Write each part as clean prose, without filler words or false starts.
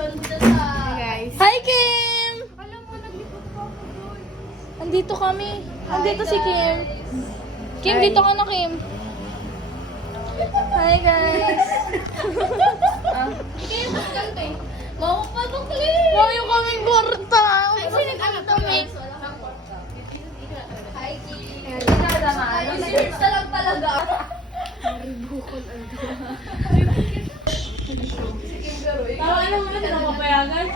guys. Hi, Kim! Alam mo, naglipot pa ako doon. Andito kami. Andito si Kim. Kim, dito ka na, Kim. Hi, guys. Kim, mas ganito eh. Mapapagkli! Mayo kaming kwarta. Ay, sinag-anak kami. Hi, Kim. Search na lang talaga. Parang alam mo na, napapayagan.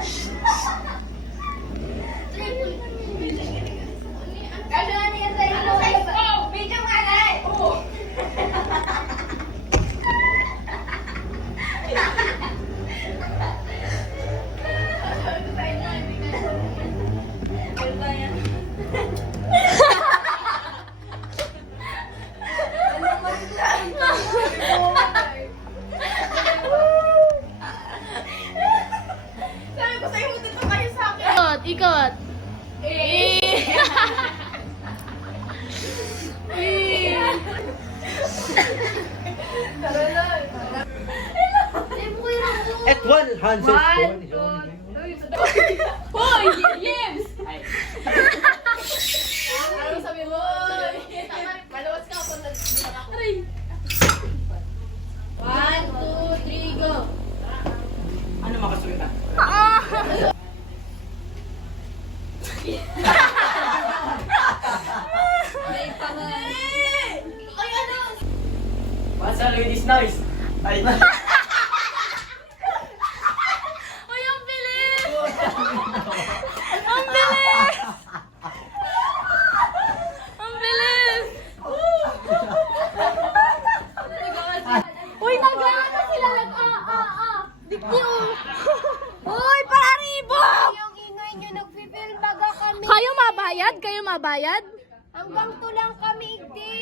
Ano na niya sa'yo? Video nga na eh! Sabi ko sa'yo, dito kayo sa akin. Ikot, ikot. At 100 points. Hoy, yes! Ano sabi mo? Malawas ka kung nag-bilang ako. 1, 2, 3, go! Ano makasulita? Ay, ano? What's up with this noise? Ay, Uy, ang bilis! Ang bilis! Ang bilis! Uy, nag-ano sila? Dikyo! Uy, pararibong! Yung ingay nyo, nag-film baga kami. Kayo mabayad? Kayo mabayad? Hanggang to lang kami, igdi.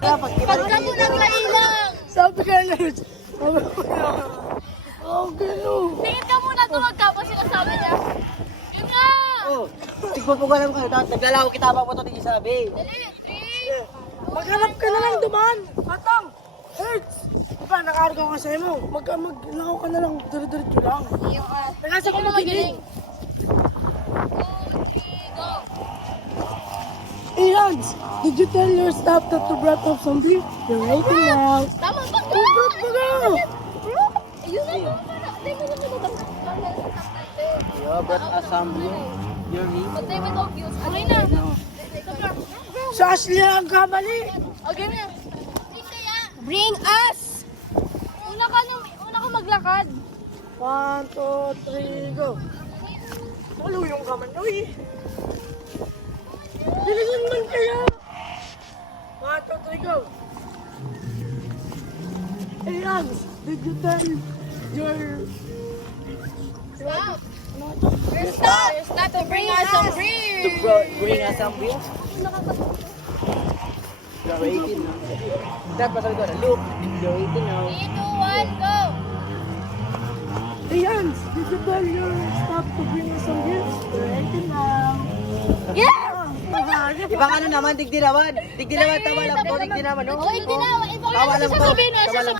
Pagka mo nagkailang! sabi ka na yun. Oh, gano'n. Tingin ka muna tuwag ka pa sinasabi niya. Yun nga! Oh, tigpo po ka lang kayo. Naglalaw kita ba po ito di sabi? Dali, 3! Maghanap ka na lang duman. Matang. Hurts. Diba, nakaarga ka sa'yo mo. Maglakaw ka na lang. Dire-diretso lang. Nagasa ko magiling. 2, 3, go! Hey, Hans, did you tell your staff that to brought up some beer? You're rating now. Tama ba? Oh, brought mo na. Yun na yun. Patay mo naman. You brought us some beer. You're rating. Patay mo ito views. Okay na. Sa Ashley ang kamali. Okay na. Bring us! Una ka maglakad. 1, 2, 3, go. Walo yung kamanoy. Bilisan man kaya. 1, 2, 3, go. Hey, Hans, did you tell your... Stop! Stop to bring us some beer! bring us some beer? You're rating now. Dad, pasal ko na. Look, you're rating now. 3, 2, 1, go! Hey, Hans, did you tell your staff to bring us some beer? You're rating now. Yeah! Ibang ano naman, digdinawan. Digdinawan, tawa lang to, digdinawan, no? Oh, hindi na. Tawa lang to. Sasabihin mo. Tawa lang.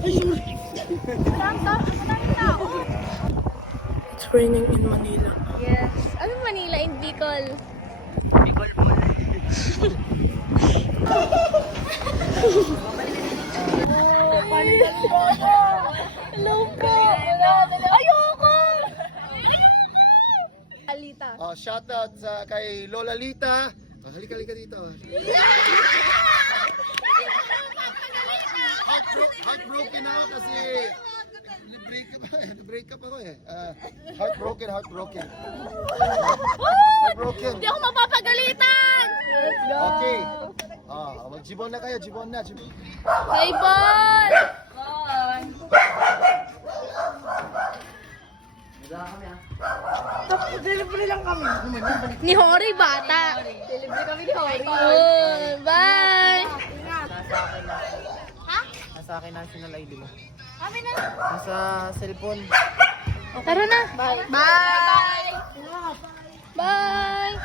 Ay, sorry. It's raining in Manila. Yes. Ano Manila in Bicol? Bicol po. Hello po! Ayoko! Alita. Oh, shout out sa kay Lola Lita. Oh, halika dito. Heartbroken ako kasi break up ako eh. Heartbroken. Heartbroken! Heartbroken. Hindi ako mapapagalitan! Okay. Magjibon na kayo, jibon na. Hey, Bon! Delivery lang kami. Ni Hori, bata. Delivery kami ni Hori. Bye! Nasa akin na sinal ID mo. Kami na. Nasa cellphone. Tara na. Bye! Bye! Bye!